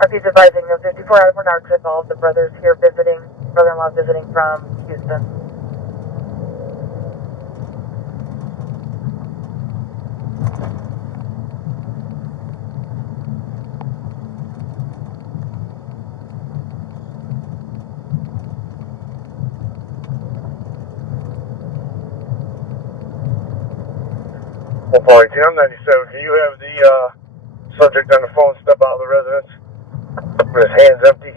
RP's advising the 54 out of narcotics, all of the brothers here visiting, brother-in-law visiting from Houston. Well, Polly Jim 97, do you have the subject on the phone step out of the residence with his hands empty?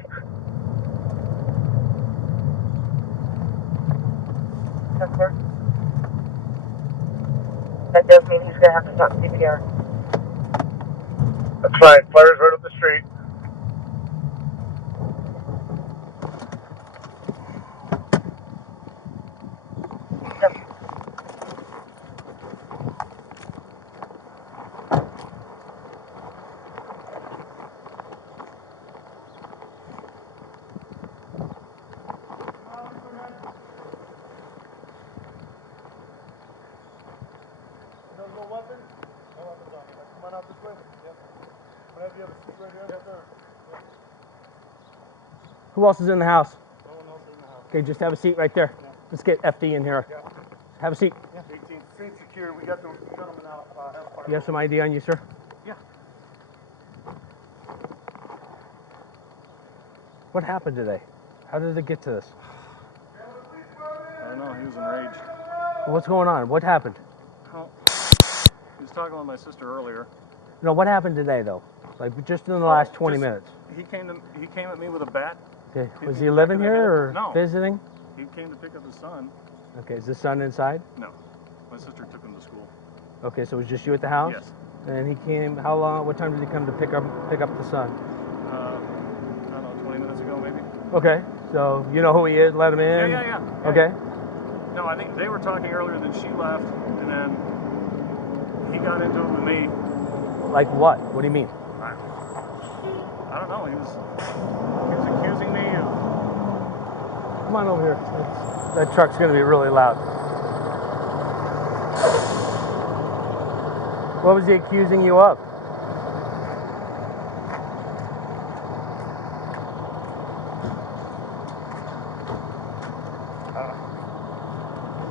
Yes, sir. That does mean he's going to have to stop CPR. That's fine. Fire's right up the street. Yep. No weapons? No weapons on you. Come on out this way. Yep. Whenever you have a seat right here. Yes, sir. Yep. Who else is in the house? No one else is in the house. Okay, just have a seat right there. Yeah. Let's get FD in here. Yeah. Have a seat. Yeah. 18. Safe secure. We got the gentleman out. You have some ID on you, sir? Yeah. What happened today? How did it get to this? I don't know, he was enraged. What's going on? What happened? Oh, he was talking with my sister earlier. No, what happened today, though? Like, just in the last 20 minutes. He came at me with a bat. Okay. Was he living here or No. visiting? He came to pick up his son. Okay, is the son inside? No. My sister took him to school. Okay, so it was just you at the house? Yes. And he came, how long, what time did he come to pick up the son? I don't know, 20 minutes ago maybe? Okay, so you know who he is, let him in? Yeah. Okay. No, I think they were talking earlier, then she left, and then he got into it with me. Like what? What do you mean? I don't know, he was accusing me of... Come on over here. That truck's going to be really loud. What was he accusing you of?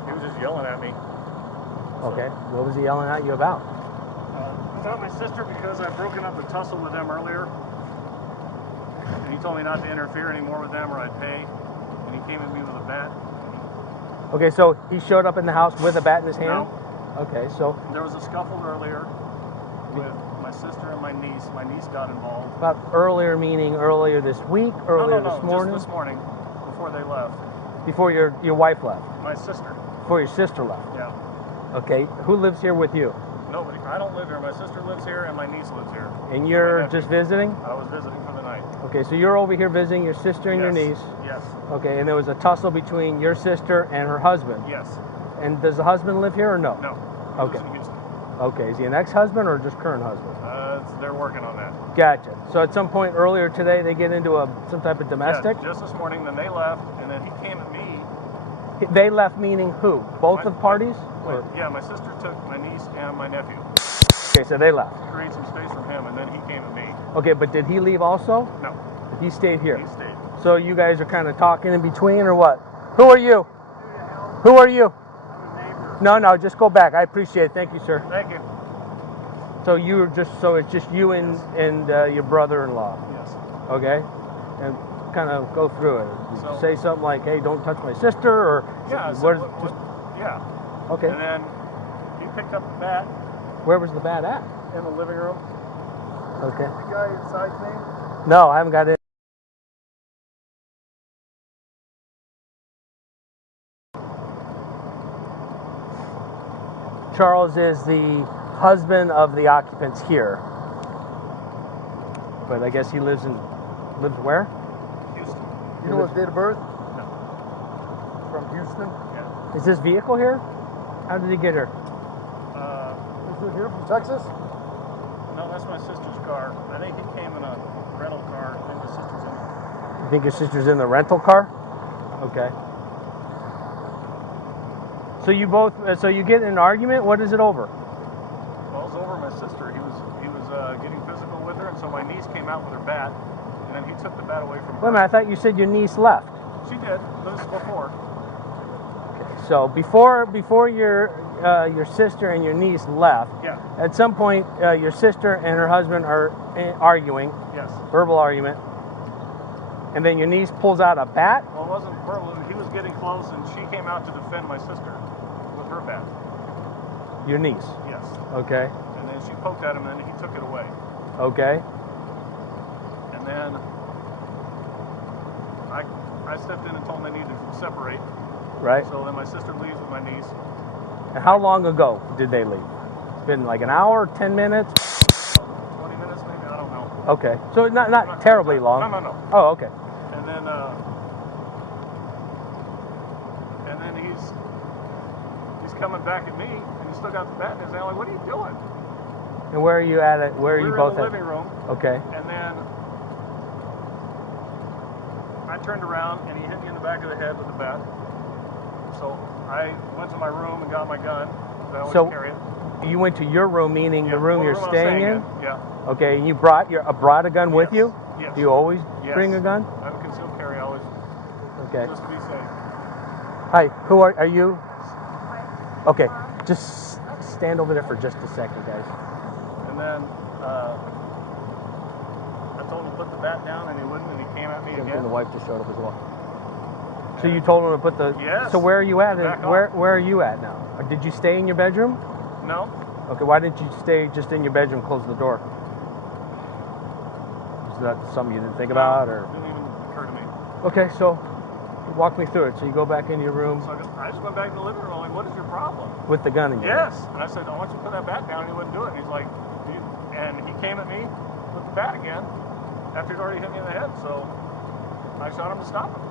He was just yelling at me. Okay, what was he yelling at you about? About my sister because I'd broken up the tussle with them earlier. And he told me not to interfere anymore with them or I'd pay. And he came at me with a bat. Okay, so he showed up in the house with a bat in his hand? No. Okay, so... There was a scuffle earlier with my sister and my niece. My niece got involved. About earlier meaning earlier this week, earlier No, this morning? just this morning, before they left. Before your wife left? My sister. Before your sister left? Yeah. Okay, who lives here with you? Nobody. I don't live here. My sister lives here and my niece lives here. And you're just visiting? I was visiting for the night. Okay, so you're over here visiting your sister and your Yes. niece. Yes. Okay, and there was a tussle between your sister and her husband. Yes. And does the husband live here or no? No. He Okay. lives in Houston. Okay, is he an ex-husband or just current husband? They're working on that. Gotcha. So at some point earlier today, they get into some type of domestic? Yeah, just this morning, then they left, and then he came at me. They left meaning who? Both of parties? Or? Yeah, my sister took my niece and my nephew. Okay, so they left. To create some space from him, and then he came at me. Okay, but did he leave also? No. He stayed here? He stayed. So you guys are kind of talking in between or what? Who are you? Who are you? I'm a neighbor. No, just go back. I appreciate it. Thank you, sir. Thank you. So it's just you and your brother-in-law. Yes. Okay, and kind of go through it. So- Say something like, "Hey, don't touch my sister," or Yeah. Yeah. Okay. And then he picked up the bat Where was the bat at? in the living room. Okay. The guy inside's name? No, I haven't got it. Charles is the husband of the occupants here, but I guess he lives where? Houston. You know his date of birth? No. From Houston? Yeah. Is this vehicle here? How did he get here? Is it here from Texas? No, that's my sister's car. I think he came in a rental car. I think my sister's in it. You think your sister's in the rental car? Okay. So you get in an argument. What is it over? Well, it was over my sister. He was getting physical with her, and so my niece came out with her bat. and then he took the bat away from her. Wait a minute, I thought you said your niece left. She did. This is before. So before your sister and your niece left, Yeah. at some point your sister and her husband are arguing, Yes. verbal argument, and then your niece pulls out a bat. Well, it wasn't verbal. He was getting close, and she came out to defend my sister with her bat. Your niece. Yes. Okay. And then she poked at him, and then he took it away. Okay. And then I stepped in and told them they needed to separate. Right. So then my sister leaves with my niece. And how long ago did they leave? It's been like an hour, 10 minutes? 20 minutes maybe, I don't know. Okay. So not terribly long. No. Oh, okay. And then he's coming back at me, and he's still got the bat in his hand. I'm like, what are you doing? And where are you at it? Where are you both in the at? living room. Okay. And then I turned around, and he hit me in the back of the head with the bat. So I went to my room and got my gun. I always carry it. You went to your room, meaning Yeah, the room well, you're the room I'm staying in? Yeah. Okay, and you brought a gun with you? Yes. Do you always Yes. bring a gun? I have a concealed carry always, Okay. just to be safe. Hi, who are you? Okay, just stand over there for just a second, guys. And then I told him to put the bat down, and he wouldn't, and he came at me Same thing, again. the wife just showed up as well. So you told him to put the... Yes. So where are you at? Back Where off. are you at now? Or did you stay in your bedroom? No. Okay, why didn't you stay just in your bedroom, close the door? Is that something you didn't think about, or? Didn't even occur to me. Okay, so walk me through it. So you go back into your room So I just went back in the living room. I'm like, what is your problem? with the gun in your hand. Yes. And I said, I want you to put that bat down. And he wouldn't do it. And he's like, and he came at me with the bat again after he'd already hit me in the head. So I shot him to stop him.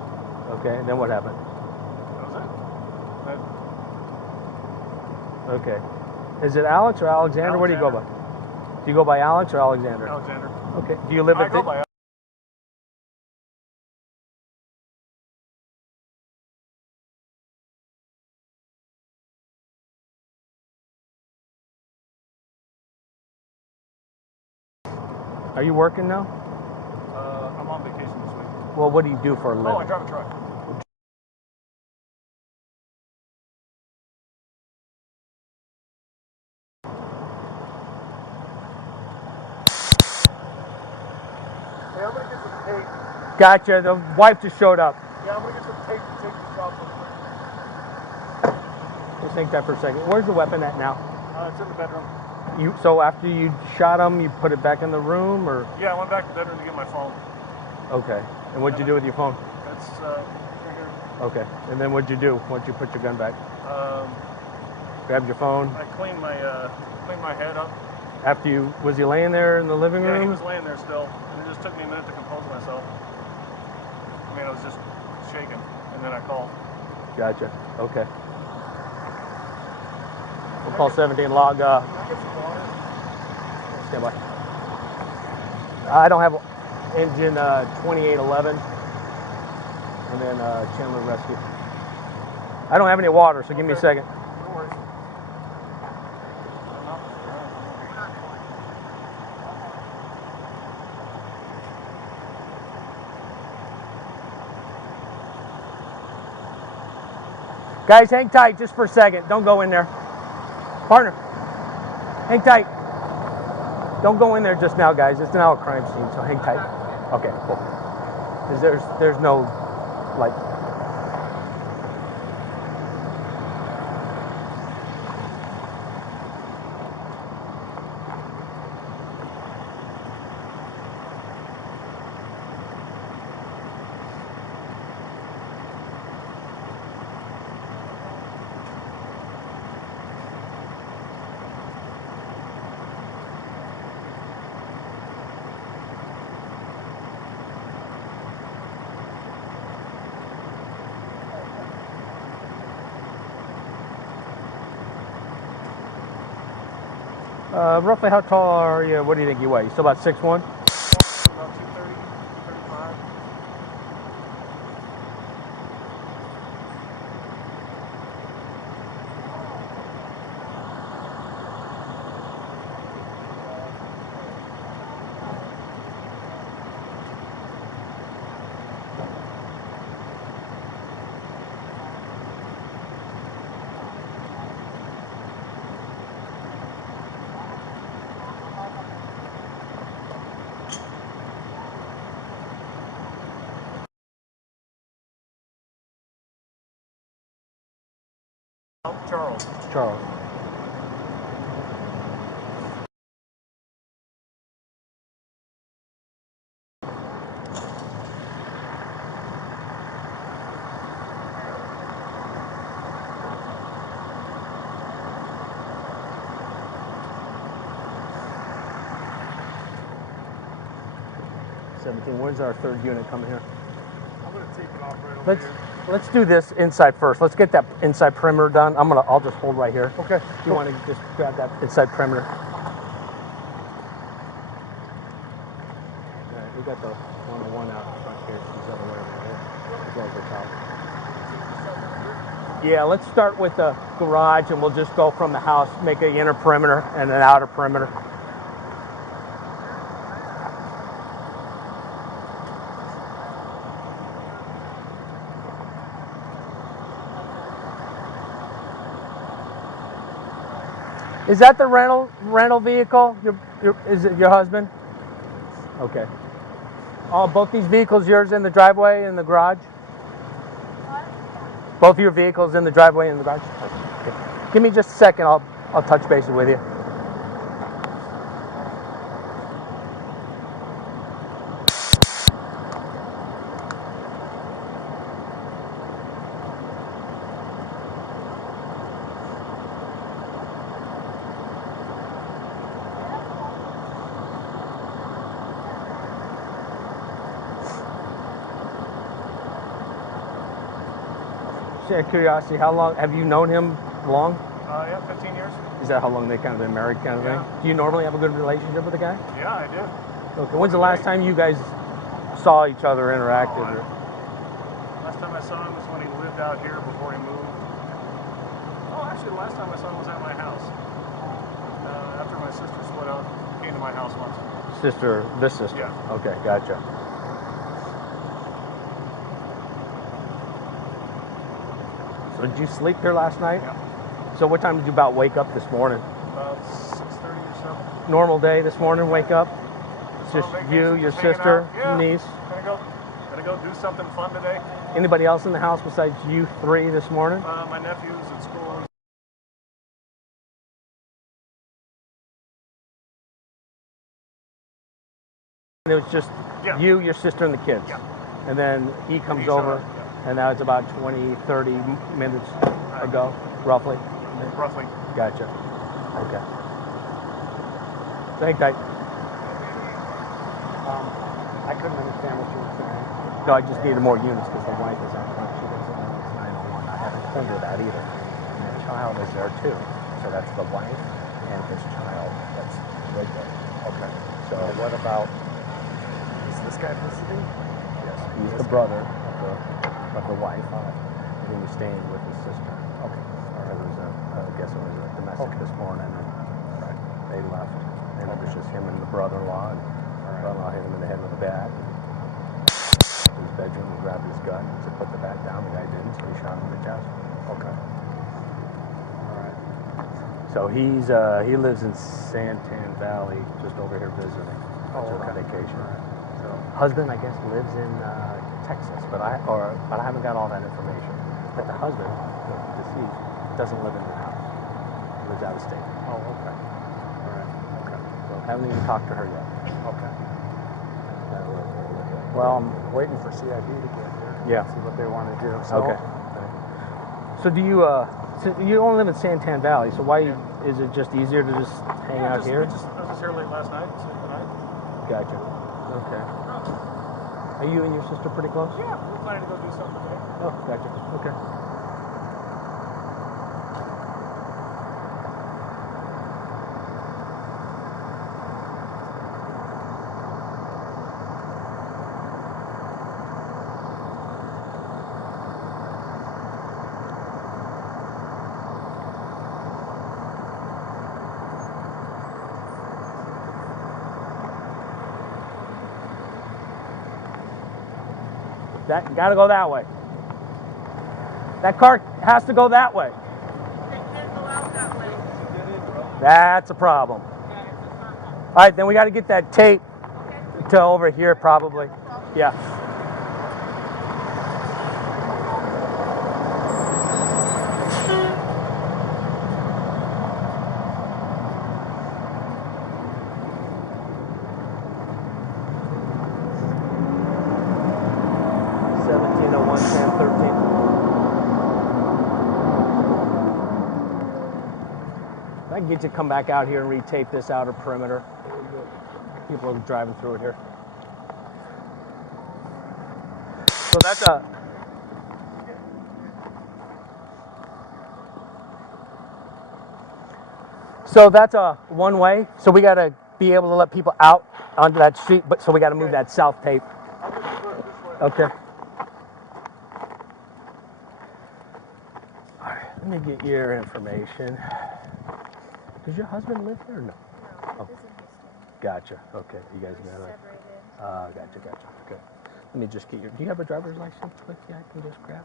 Okay, and then what happened? That was it. Okay. Is it Alex or Alexander? What do you go by? Do you go by Alex or Alexander? Alexander. Okay. Do you live I at go by Are you working now? I'm on vacation this week. Well, what do you do for a living? Oh, I drive a truck. Hey, I'm gonna get some tape. Gotcha. The wife just showed up. Yeah, I'm gonna get some tape to take this off real quick. Just think that for a second. Where's the weapon at now? It's in the bedroom. So after you shot him, you put it back in the room, or? Yeah, I went back to the bedroom to get my phone. Okay. And what'd you do with your phone? It's right here. Okay. And then what'd you do once you put your gun back? Grabbed your phone. I cleaned my head up. After you, was he laying there in the living room? Yeah, he was laying there still, and it just took me a minute to compose myself. I mean, I was just shaking, and then I called. Gotcha. Okay. We'll call 17 log. Can I get some water? Stand by. I don't have engine 2811, and then Chandler Rescue. I don't have any water, so give me a second. No worries. Guys, hang tight just for a second. Don't go in there. Partner, hang tight. Don't go in there just now, guys. It's now a crime scene, so hang tight. Okay, cool. 'Cause there's no, like... roughly how tall are you? What do you think you weigh? You still about 6'1"? About 230, 235. Charles. Charles. Where's our third unit coming here? I'm gonna take it off right over here. Let's do this inside first. Let's get that inside perimeter done. I'll just hold right here. Okay. You want to just grab that inside perimeter? All right, we got the one out front here. She's the other way over here. As well as the top. Yeah, let's start with the garage and we'll just go from the house, make an inner perimeter and an outer perimeter. Is that the rental vehicle? Is it your husband? Okay. Oh, both these vehicles yours in the driveway and the garage? Both of your vehicles in the driveway and the garage? Okay. Give me just a second. I'll touch base with you. Out of curiosity, how long have you known him? Long? Yeah, 15 years. Is that how long they kind of been married, kind of Yeah. thing? Do you normally have a good relationship with the guy? Yeah, I did. Okay. When's the last time you guys saw each other, interacted? Last time I saw him was when he lived out here before he moved. Oh, actually, the last time I saw him was at my house. After my sister split up, he came to my house once. This sister? Yeah. Okay, gotcha. So did you sleep here last night? Yeah. So what time did you about wake up this morning? About 6:30 or so. Normal day this morning, wake up? It's just On you, vacation, your just hanging sister, out. Yeah. niece? Gonna go do something fun today. Anybody else in the house besides you three this morning? My nephew's at school. It was just Yeah. you, your sister, and the kids. Yeah. And then he comes He showed over, up, yeah. and now it's about 20, 30 minutes ago, roughly. Roughly. Gotcha. Okay. Thank you. I couldn't understand what you were saying. No, I just needed more units because the wife is out front. She doesn't know it's 901. I haven't told her that either. And the child is there too. So that's the wife and his child. That's right there. Okay. So what about? Is this guy visiting? Yes, he's the brother of the wife. And he was staying with his sister. Okay. It was I guess it was a domestic this morning, and they left. And it was just him and the brother-in-law. And brother-in-law hit him in the head with a bat. To his bedroom and grabbed his gun. To put the bat down, the guy didn't, so he shot him in the chest. Okay. All right. So he lives in Santan Valley, just over here visiting. Oh, Just on okay. vacation. So husband, I guess, lives in Texas, but I haven't got all that information. But the husband, the deceased, doesn't live in the house. He lives out of state. Oh, okay. All right. Okay. So haven't even talked to her yet. Okay. Well, I'm waiting for CID to get here. Yeah. See what they want to do. So, Okay. So do you? So you only live in Santan Valley. So why is it just easier to just hang out here? I was just here late last night. Sleep the night. Gotcha. Okay. Are you and your sister pretty close? Yeah, we're planning to go do something today. Oh, gotcha. Okay. That gotta go that way. That car has to go that way. They can't go out that way. That's a problem. Yeah, it's a circle. All right, then we got to get that tape to over here probably. Yeah. 13th. I can get you to come back out here and retape this outer perimeter. People are driving through it here. So that's a... So that's a one-way. So we got to be able to let people out onto that street, but so we got to move that south tape. Okay. All right, let me get your information. Does your husband live here or no? No, Oh. this is in Houston. Gotcha. Okay, you guys We're got it. separated. Gotcha. Okay. Let me just get your. Do you have a driver's license with you? I can just grab.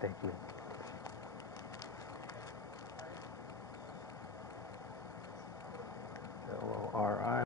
Thank you. L-O-R-I.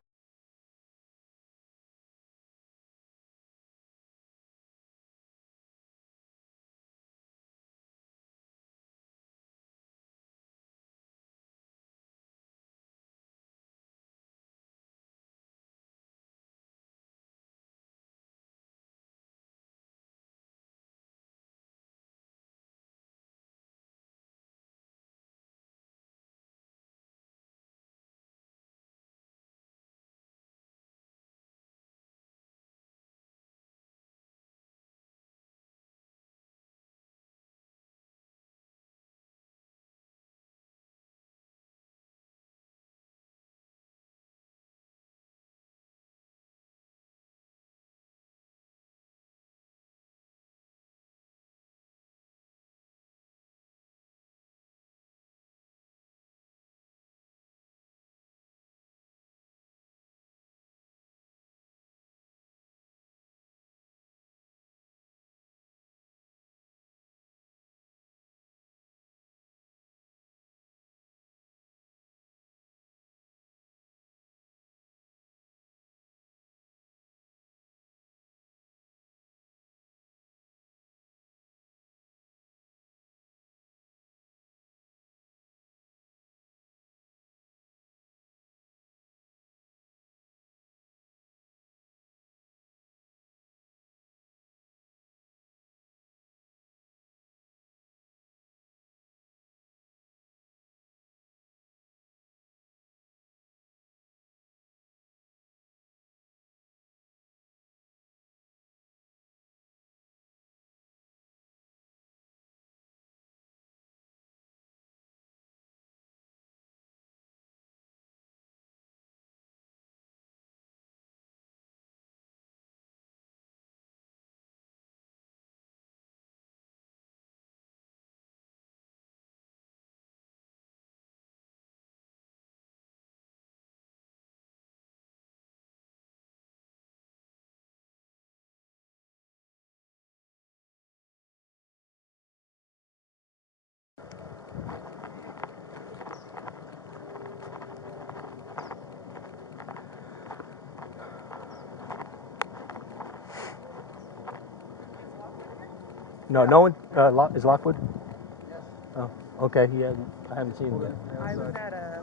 No one. Is Lockwood? Yes. Oh, okay. I haven't seen him yet. I was at a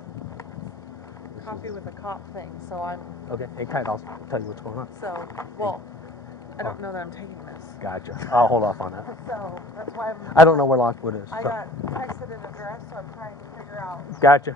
coffee with a cop thing, so I'm. Okay. Hey, Kite, I'll tell you what's going on. So, well, I don't know that I'm taking this. Gotcha. I'll hold off on that. So that's why I'm. I don't know where Lockwood is. I so- got texted an address, so I'm trying to figure out. Gotcha.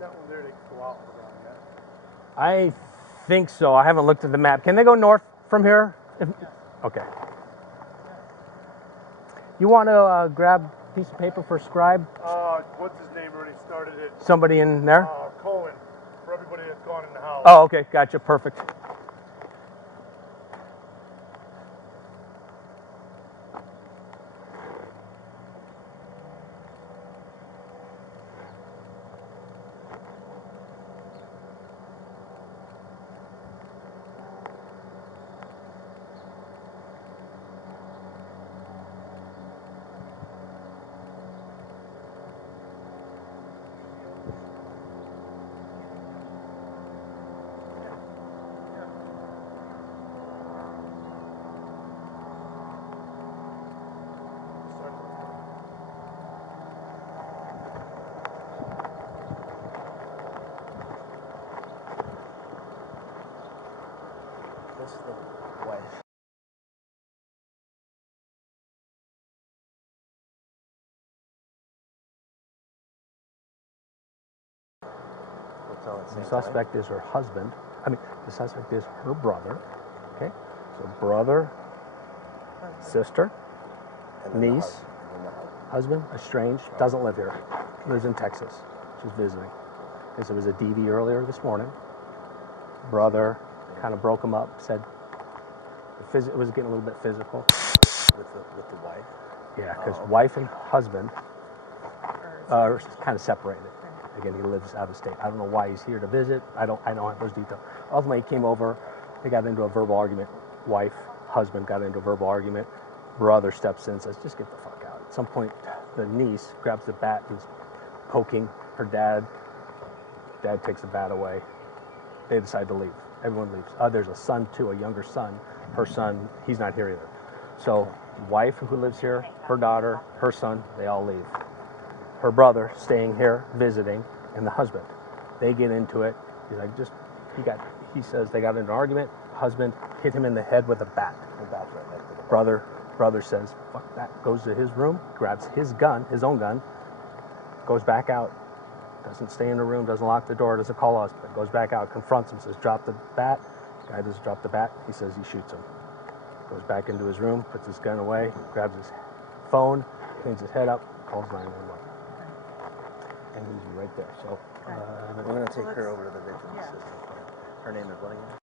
That one there, they go out around that. I think so. I haven't looked at the map. Can they go north from here? Okay. You want to grab a piece of paper for scribe? What's his name already started it? Somebody in there? Cohen, for everybody that's gone in the house. Oh, okay. Gotcha. Perfect. That's the wife. What's all at the The same time? suspect is her husband. The suspect is her brother. Okay, so brother, sister, And then the niece, hus- and then the husband. husband, estranged, doesn't live here, lives in Texas. She's visiting. Okay, so it was a DV earlier this morning. Brother kind of broke him up, said it was getting a little bit physical. With the wife. Yeah, because Oh, okay. wife and husband are kind of separated. Again, he lives out of state. I don't know why he's here to visit. I don't have those details. Ultimately, he came over. They got into a verbal argument. Wife, husband got into a verbal argument. Brother steps in and says, just get the fuck out. At some point, the niece grabs the bat and is poking her dad. Dad takes the bat away. They decide to leave. Everyone leaves. There's a son, too, a younger son. Her son, he's not here either. So, wife who lives here, her daughter, her son, they all leave. Her brother staying here, visiting, and the husband. They get into it. He's like, he says they got into an argument. Husband hit him in the head with a bat. The bat's right next to the Brother says, fuck that. Goes to his room, grabs his gun, his own gun, goes back out. Doesn't stay in the room, doesn't lock the door, doesn't call us, but goes back out, confronts him, says, drop the bat. Guy doesn't drop the bat. He says he shoots him. Goes back into his room, puts his gun away, grabs his phone, cleans his head up, calls 911. And he's right there. So We're going to take her over to the vigilance system. Her name is what again?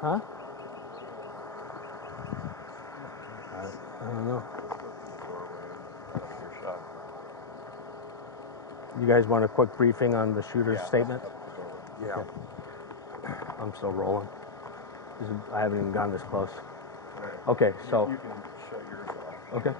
Huh? I don't know. You guys want a quick briefing on the shooter's statement? Yeah. Okay. I'm still rolling. I haven't even gone this close. Okay, so. You can shut yours off. Okay.